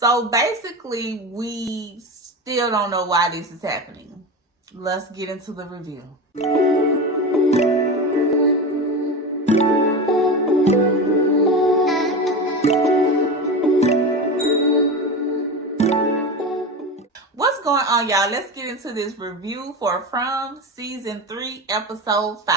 So basically, we still don't know why this is happening. Let's get into the review. What's going on, y'all? Let's get into this review for From Season 3, Episode 5.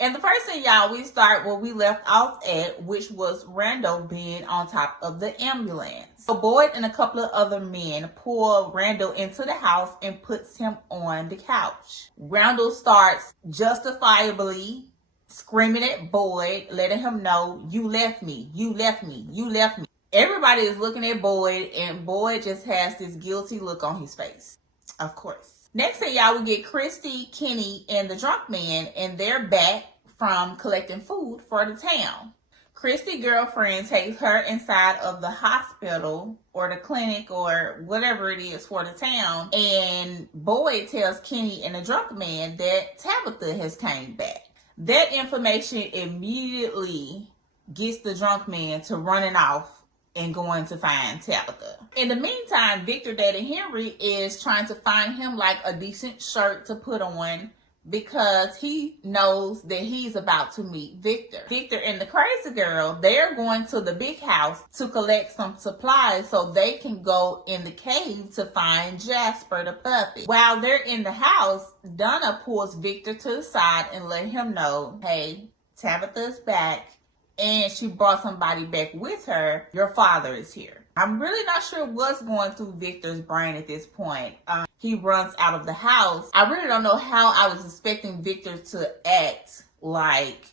And the first thing, y'all, we start where we left off at, which was Randall being on top of the ambulance. So Boyd and a couple of other men pull Randall into the house and puts him on the couch. Randall starts justifiably screaming at Boyd, letting him know, "You left me, you left me, you left me." Everybody is looking at Boyd, and Boyd just has this guilty look on his face. Of course. Next thing, y'all, we get Christy, Kenny, and the drunk man, and they're back from collecting food for the town. Christy's girlfriend takes her inside of the hospital or the clinic or whatever it is for the town, and Boyd tells Kenny and the drunk man that Tabitha has came back. That information immediately gets the drunk man to running off and going to find Tabitha. In the meantime, Victor, Daddy Henry, is trying to find him like a decent shirt to put on because he knows that he's about to meet Victor. Victor and the crazy girl, they're going to the big house to collect some supplies so they can go in the cave to find Jasper the puppy. While they're in the house, Donna pulls Victor to the side and let him know, "Hey, Tabitha's back. And she brought somebody back with her. Your father is here." I'm really not sure what's going through Victor's brain at this point. He runs out of the house. I really don't know how I was expecting Victor to act like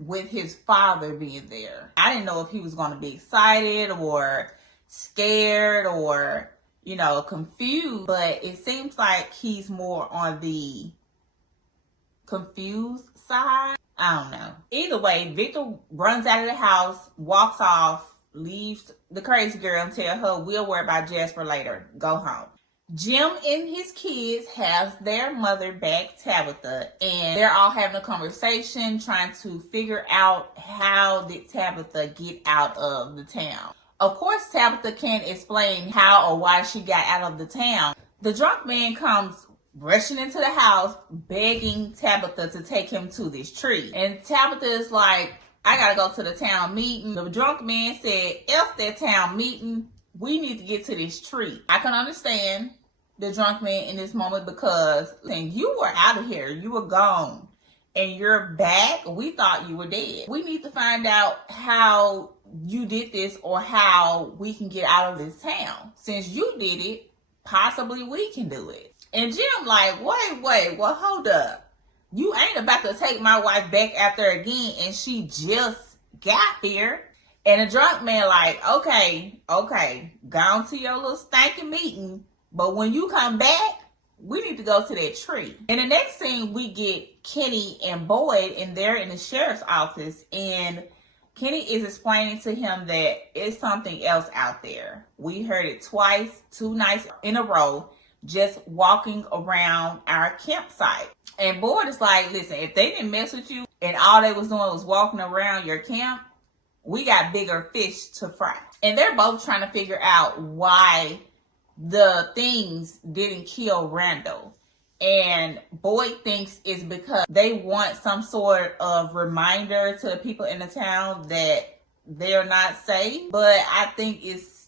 with his father being there. I didn't know if he was going to be excited or scared or, confused. But it seems like he's more on the confused side. I don't know. Either way, Victor runs out of the house, walks off, leaves the crazy girl and tell her, "We'll worry about Jasper later. Go home." Jim and his kids have their mother back, Tabitha, and they're all having a conversation trying to figure out how did Tabitha get out of the town. Of course, Tabitha can't explain how or why she got out of the town. The drunk man comes rushing into the house, begging Tabitha to take him to this tree. And Tabitha is like, "I gotta go to the town meeting." The drunk man said, "F that town meeting. We need to get to this tree." I can understand the drunk man in this moment because you were out of here. You were gone. And you're back. We thought you were dead. We need to find out how you did this or how we can get out of this town. Since you did it, possibly we can do it. And Jim like, wait, well, hold up. You ain't about to take my wife back out there again and she just got here. And the drunk man like, okay, go on to your little stinking meeting. But when you come back, we need to go to that tree. In the next scene, we get Kenny and Boyd, and they're in the sheriff's office. And Kenny is explaining to him that it's something else out there. We heard it twice, 2 nights in a row, just walking around our campsite. And Boyd is like, "Listen, if they didn't mess with you and all they was doing was walking around your camp, we got bigger fish to fry." And they're both trying to figure out why the things didn't kill Randall. And Boyd thinks it's because they want some sort of reminder to the people in the town that they're not safe. But I think it's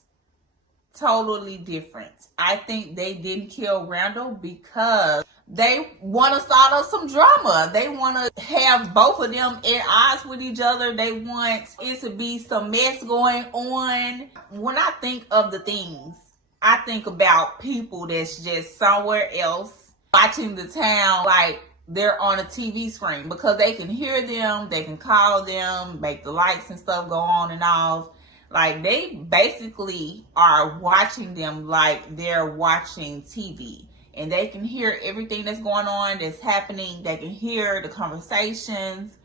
totally different. I think they didn't kill Randall because they want to start up some drama. They want to have both of them at odds with each other. They want it to be some mess going on. When I think of the things, I think about people that's just somewhere else watching the town like they're on a TV screen because they can hear them, they can call them, make the lights and stuff go on and off. Like, they basically are watching them like they're watching TV. And they can hear everything that's going on, that's happening. They can hear the conversations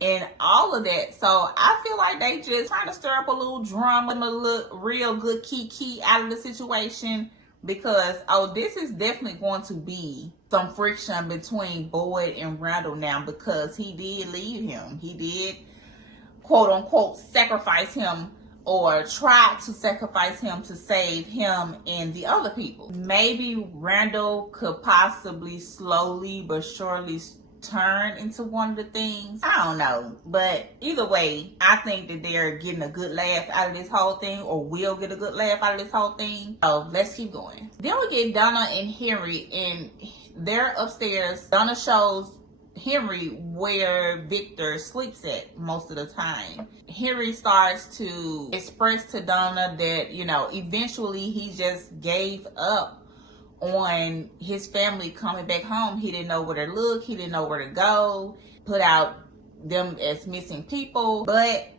and all of that. So I feel like they just trying to stir up a little drama, a little real good key out of the situation. Because, this is definitely going to be some friction between Boyd and Randall now. Because he did leave him. He did, quote unquote, sacrifice him or tried to sacrifice him to save him and the other people. Maybe Randall could possibly slowly but surely turn into one of the things. I don't know. But either way, I think that they're getting a good laugh out of this whole thing, or will get a good laugh out of this whole thing. So let's keep going. Then we get Donna and Henry, and they're upstairs. Donna shows Henry where Victor sleeps at most of the time. Henry starts to express to Donna that, you know, eventually he just gave up on his family coming back home. He didn't know where to look. He didn't know where to go. Put out them as missing people, but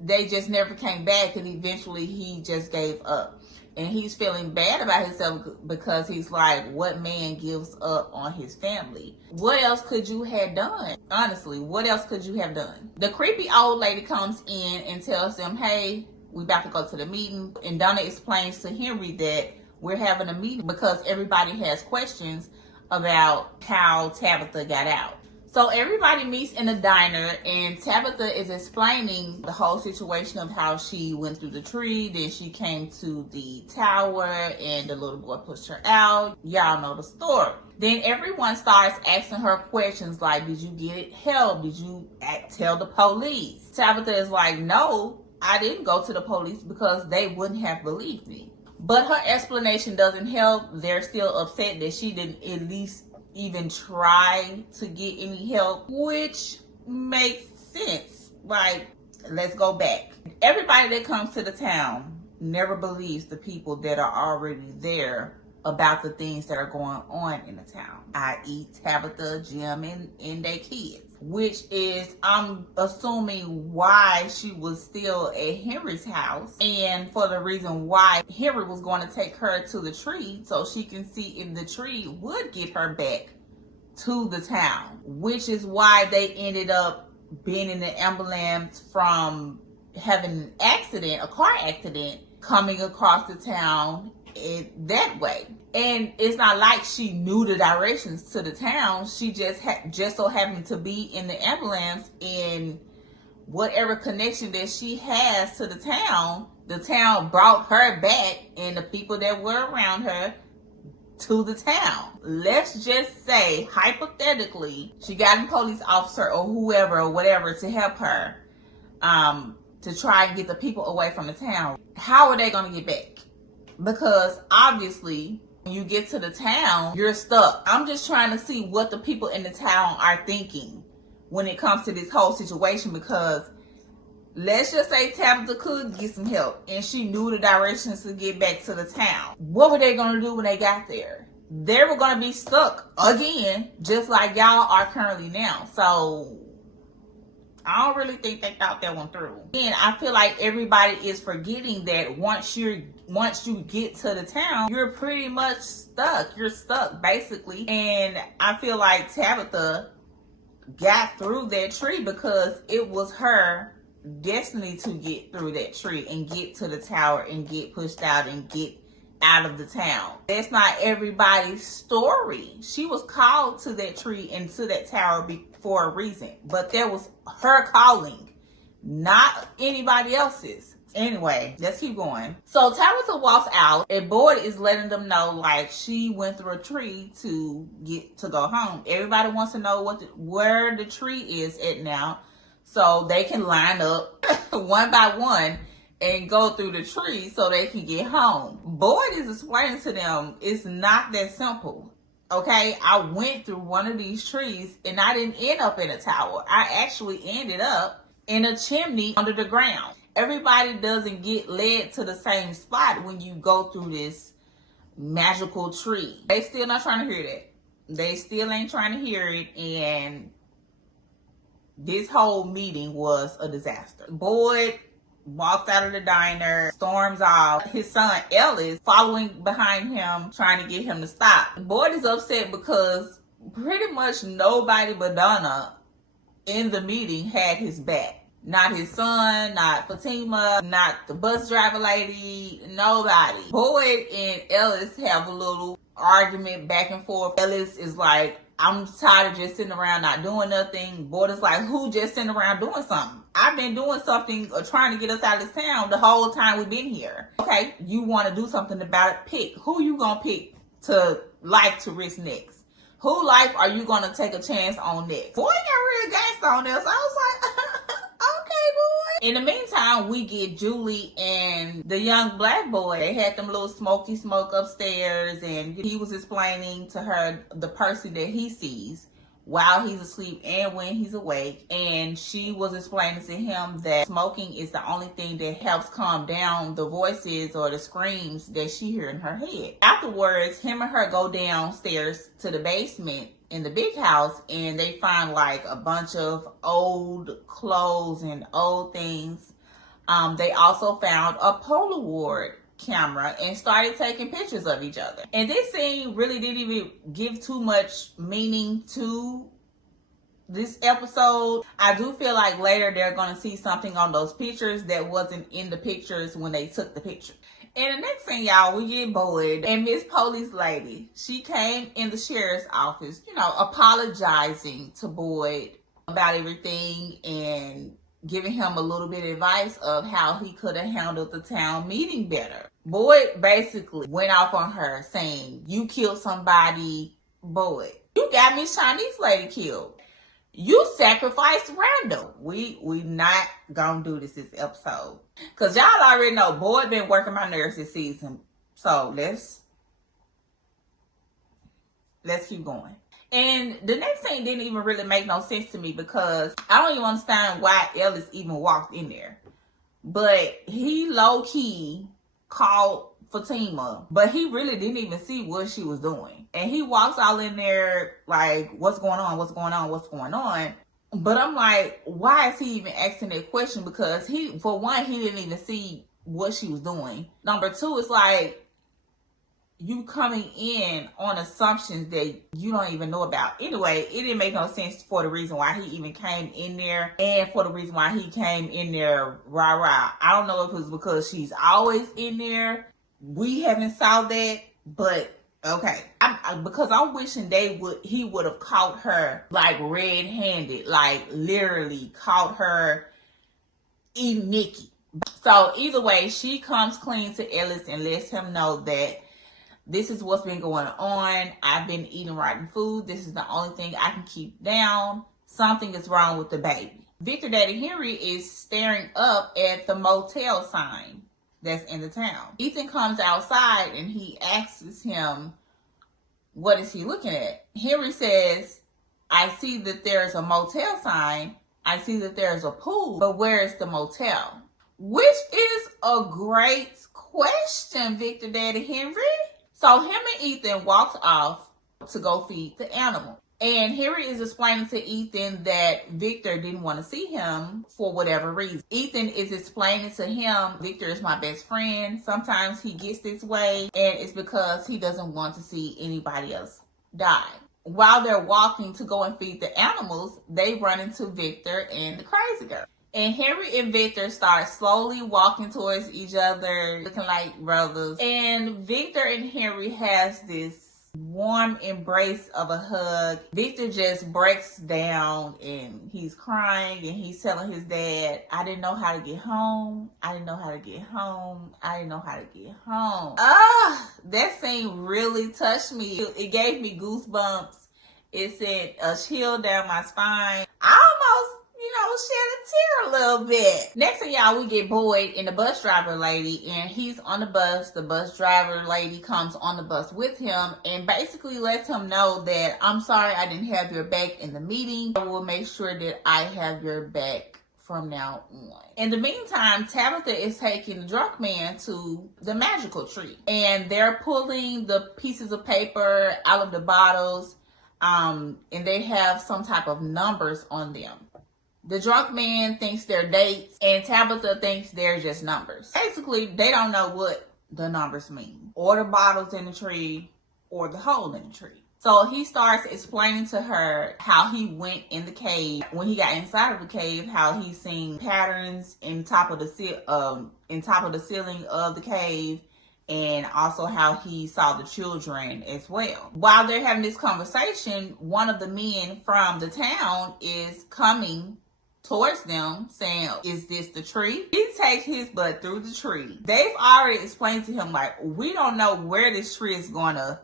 they just never came back, and eventually he just gave up. And he's feeling bad about himself because he's like, what man gives up on his family? What else could you have done? Honestly, what else could you have done? The creepy old lady comes in and tells them, hey, we about to go to the meeting. And Donna explains to Henry that we're having a meeting because everybody has questions about how Tabitha got out. So everybody meets in the diner, and Tabitha is explaining the whole situation of how she went through the tree, then she came to the tower, and the little boy pushed her out. Y'all know the story. Then everyone starts asking her questions like, did you get help? Did you tell the police? Tabitha is like, no, I didn't go to the police because they wouldn't have believed me. But her explanation doesn't help. They're still upset that she didn't at least even try to get any help, which makes sense. Like, let's go back. Everybody that comes to the town never believes the people that are already there about the things that are going on in the town, i.e. Tabitha, Jim, and their kids, which is, I'm assuming, why she was still at Henry's house, and for the reason why Henry was going to take her to the tree so she can see if the tree would get her back to the town, which is why they ended up being in the ambulance from having an accident, a car accident, coming across the town that way. And it's not like she knew the directions to the town. She just so happened to be in the ambulance, and whatever connection that she has to the town brought her back and the people that were around her to the town. Let's just say, hypothetically, she got a police officer or whoever or whatever to help her to try and get the people away from the town. How are they going to get back? Because obviously, when you get to the town, you're stuck. I'm just trying to see what the people in the town are thinking when it comes to this whole situation, because let's just say Tabitha could get some help and she knew the directions to get back to the town. What were they going to do when they got there? They were going to be stuck again, just like y'all are currently now. So I don't really think they thought that one through. And I feel like everybody is forgetting that once you get to the town, you're pretty much stuck. You're stuck, basically. And I feel like Tabitha got through that tree because it was her destiny to get through that tree and get to the tower and get pushed out and get out of the town. That's not everybody's story. She was called to that tree and to that tower for a reason, but that was her calling, not anybody else's. Anyway, let's keep going. So Tabitha walks out, and Boyd is letting them know like she went through a tree to go home. Everybody wants to know where the tree is at now, so they can line up one by one and go through the tree so they can get home. Boyd is explaining to them it's not that simple. Okay, I went through one of these trees and I didn't end up in a tower. I actually ended up in a chimney under the ground. Everybody doesn't get led to the same spot when you go through this magical tree. They still not trying to hear that. They still ain't trying to hear it, and this whole meeting was a disaster. Boyd walks out of the diner, storms off. His son Ellis following behind him, trying to get him to stop. Boyd is upset because pretty much nobody but Donna in the meeting had his back. Not his son, not Fatima, not the bus driver lady, nobody. Boyd and Ellis have a little argument back and forth. Ellis is like, I'm tired of just sitting around not doing nothing. Boyd is like, who just sitting around doing something? I've been doing something or trying to get us out of this town the whole time we've been here. Okay, you want to do something about it, pick. Who you gonna pick to life to risk next? Who life are you gonna take a chance on next? Boy got real gangster on this. I was like, okay, boy. In the meantime, we get Julie and the young black boy. They had them little smoky smoke upstairs, and he was explaining to her the person that he sees while he's asleep and when he's awake. And she was explaining to him that smoking is the only thing that helps calm down the voices or the screams that she hears in her head. Afterwards, him and her go downstairs to the basement in the big house, and they find like a bunch of old clothes and old things. They also found a Polaroid camera and started taking pictures of each other. And this scene really didn't even give too much meaning to this episode. I do feel like later they're going to see something on those pictures that wasn't in the pictures when they took the picture. And the next thing, y'all, we get Boyd and Miss Police Lady. She came in the sheriff's office, you know, apologizing to Boyd about everything and giving him a little bit of advice of how he could have handled the town meeting better. Boyd basically went off on her saying, you killed somebody, Boyd. You got Miss Chinese Lady killed. You sacrificed Randall. We not gonna do this episode. Cause y'all already know Boyd been working my nerves this season. So let's keep going. And the next scene didn't even really make no sense to me because I don't even understand why Ellis even walked in there. But he low-key called Fatima, but he really didn't even see what she was doing. And he walks all in there like, what's going on? What's going on? What's going on? But I'm like, why is he even asking that question? Because for one, he didn't even see what she was doing. Number two, it's like, you coming in on assumptions that you don't even know about. Anyway, it didn't make no sense for the reason why he even came in there and for the reason why he came in there rah-rah. I don't know if it was because she's always in there. We haven't saw that, but okay. Because I'm wishing he would have caught her like red-handed, like literally caught her eating Nikki. So either way, she comes clean to Ellis and lets him know that this is what's been going on. I've been eating rotten food. This is the only thing I can keep down. Something is wrong with the baby. Victor Daddy Henry is staring up at the motel sign that's in the town. Ethan comes outside and he asks him, what is he looking at? Henry says, I see that there's a motel sign. I see that there's a pool, but where is the motel? Which is a great question, Victor Daddy Henry. So him and Ethan walks off to go feed the animal. And Henry is explaining to Ethan that Victor didn't want to see him for whatever reason. Ethan is explaining to him, Victor is my best friend. Sometimes he gets this way, and it's because he doesn't want to see anybody else die. While they're walking to go and feed the animals, they run into Victor and the crazy girl. And Henry and Victor start slowly walking towards each other, looking like brothers. And Victor and Henry has this warm embrace of a hug. Victor just breaks down and he's crying and he's telling his dad, I didn't know how to get home. I didn't know how to get home. I didn't know how to get home. That scene really touched me. It gave me goosebumps. It sent a chill down my spine. I almost shed a tear a little bit. Next thing, y'all, we get Boyd and the bus driver lady, and he's on the bus. The bus driver lady comes on the bus with him and basically lets him know that, I'm sorry I didn't have your back in the meeting. I will make sure that I have your back from now on. In the meantime, Tabitha is taking the drunk man to the magical tree, and they're pulling the pieces of paper out of the bottles, and they have some type of numbers on them. The drunk man thinks they're dates, and Tabitha thinks they're just numbers. Basically, they don't know what the numbers mean, or the bottles in the tree, or the hole in the tree. So he starts explaining to her how he went in the cave. When he got inside of the cave, how he seen patterns in top of the ceiling of the cave, and also how he saw the children as well. While they're having this conversation, one of the men from the town is coming towards them saying, is this the tree? He takes his butt through the tree. They've already explained to him, like, we don't know where this tree is gonna,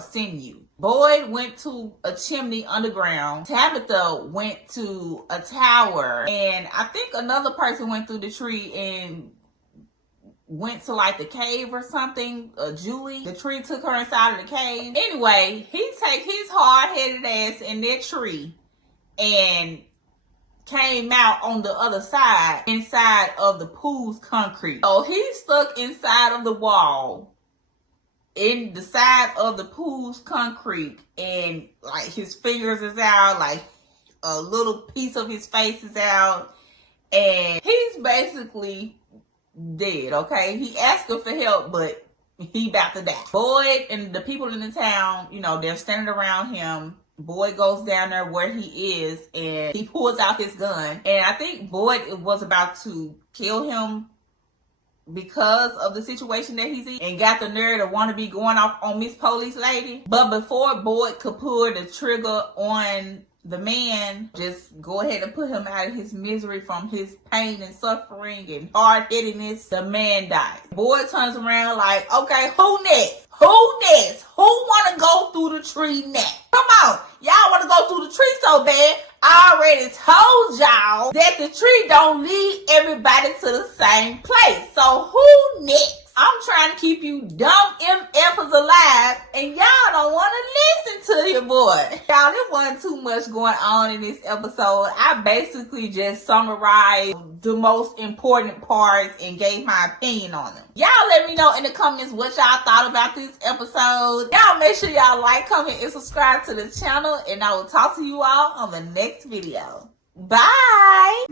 send you. Boyd went to a chimney underground. Tabitha went to a tower. And I think another person went through the tree and went to like the cave or something. Julie, the tree took her inside of the cave. Anyway, he take his hard-headed ass in that tree and came out on the other side, inside of the pool's concrete. So he's stuck inside of the wall, in the side of the pool's concrete, and like his fingers is out, like a little piece of his face is out, and he's basically dead, okay? He asking for help, but he about to die. Boyd and the people in the town, they're standing around him. Boyd goes down there where he is and he pulls out his gun. And I think Boyd was about to kill him because of the situation that he's in, and got the nerve to want to be going off on Miss Police Lady. But before Boyd could pull the trigger on the man, just go ahead and put him out of his misery from his pain and suffering and hard-headedness, the man died. Boyd turns around like, okay, who next? Who next? Who want to go through the tree next? Come on. Y'all want to go through the tree so bad. I already told y'all that the tree don't lead everybody to the same place. So who next? I'm trying to keep you dumb MFers alive, and y'all don't want to listen to your boy. Y'all, there wasn't too much going on in this episode. I basically just summarized the most important parts and gave my opinion on them. Y'all let me know in the comments what y'all thought about this episode. Y'all make sure y'all like, comment, and subscribe to the channel, and I will talk to you all on the next video. Bye!